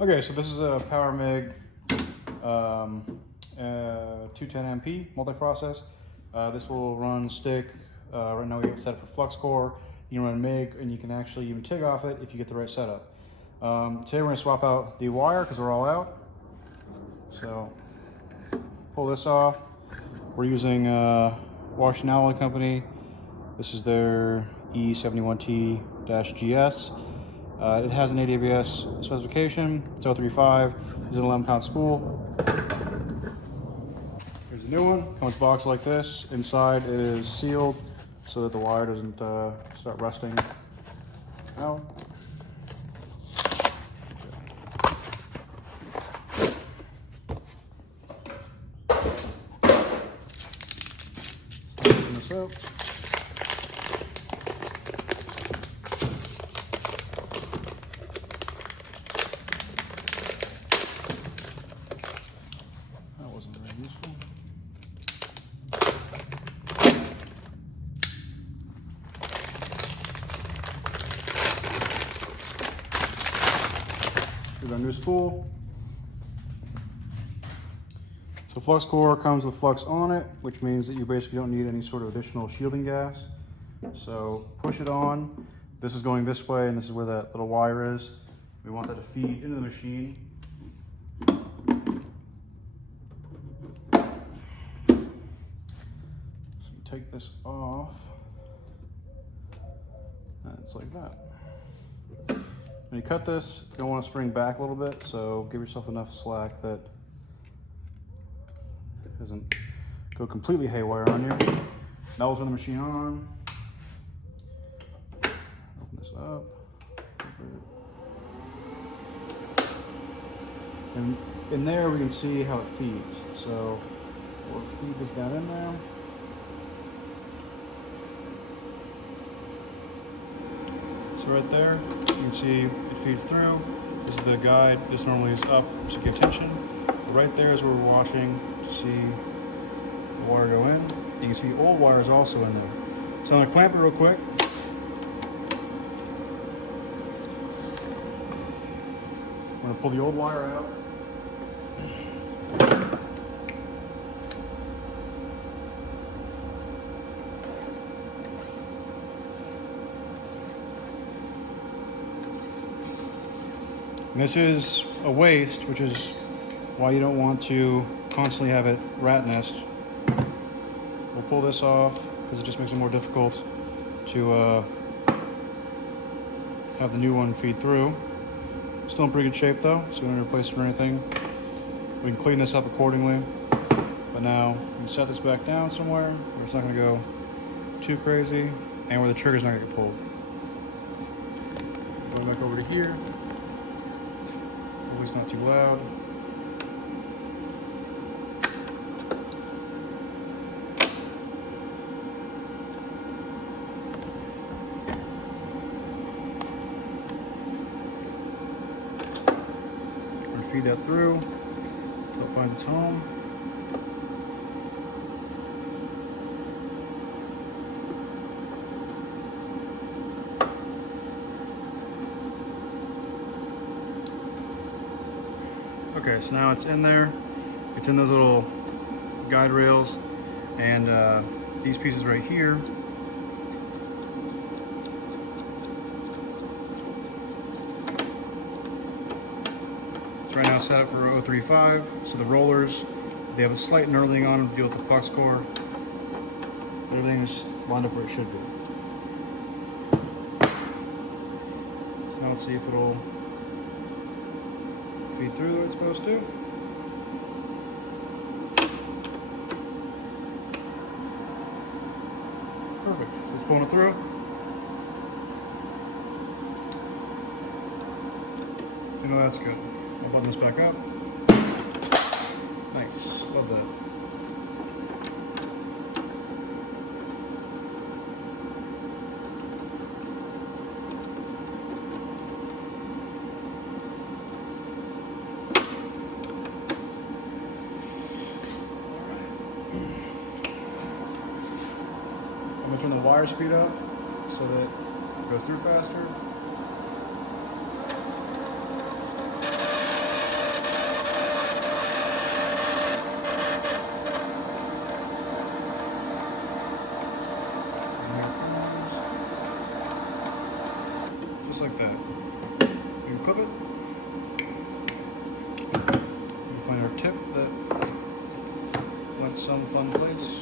Okay, so this is a Power MIG 210 MP multiprocess. This will run stick. Right now we have it set for flux core. You can run MIG, and you can actually even TIG off it if you get the right setup. Today we're going to swap out the wire because they're all out. So pull this off. We're using Washington Alloy Company. This is their E71T-GS. It has an 80 ABS specification. It's 035. It's an 11-pound spool. Here's the new one. Comes boxed like this. Inside it is sealed so that the wire doesn't start rusting out. Open this up. Useful. Here's our new spool. So flux core comes with flux on it, which means that you basically don't need any sort of additional shielding gas. So push it on. This is going this way, and this is where that little wire is. We want that to feed into the machine. Take this off, and it's like that. When you cut this, it's going to want to spring back a little bit, so give yourself enough slack that it doesn't go completely haywire on you. Now we'll turn the machine on. Open this up. And in there we can see how it feeds. So we'll feed this down in there. So right there, you can see it feeds through. This is the guide. This normally is up to give tension. But right there is where we're watching to see the wire go in. You can see old wire is also in there. So I'm gonna clamp it real quick. I'm gonna pull the old wire out. And this is a waste, which is why you don't want to constantly have it rat nest. We'll pull this off because it just makes it more difficult to have the new one feed through. Still in pretty good shape though, so we don't replace it or anything. We can clean this up accordingly. But now we can set this back down somewhere where it's not going to go too crazy and where the trigger's not going to get pulled. Going back over to here. It's not too loud. We're gonna feed that through until it finds its home. Okay, so now it's in there. It's in those little guide rails, and these pieces right here. It's right now set up for 035. So the rollers, they have a slight knurling on them to deal with the flux core. Everything's lined up where it should be. So now let's see if it'll feed through the way it's supposed to. Perfect. So it's pulling it through. You know, that's good. I'll button this back up. Nice. Love that. I'm going to turn the wire speed up so that it goes through faster. like that. You can clip it. You find our tip that went some fun place.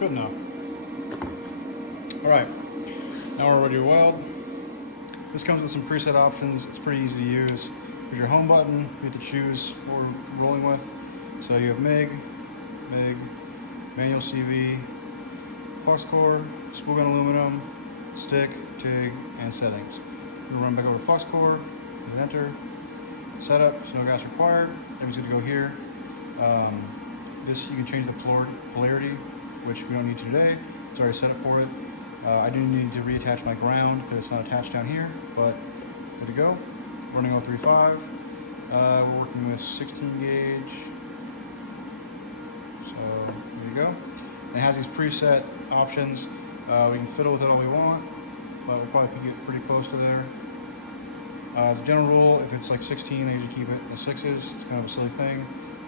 Good enough. All right, now we're ready to weld. This comes with some preset options. It's pretty easy to use. Here's your home button. You have to choose what we're rolling with. So you have MIG, manual CV, flux core, spool gun aluminum, stick, TIG, and settings. We'll run back over to flux core, hit enter, setup, so no gas required. Everything's good to go here. This you can change the polarity, which we don't need to today. It's already set up for it. I do need to reattach my ground because it's not attached down here, but good to go. Running 035. We're working with 16 gauge. So there you go. It has these preset options. We can fiddle with it all we want, but we'll probably get pretty close to there. As a general rule, if it's like 16, I usually keep it in the 6s. It's kind of a silly thing,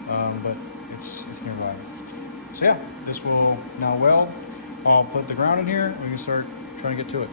but it's nearby. So yeah, this will now weld. I'll put the ground in here and we can start trying to get to it.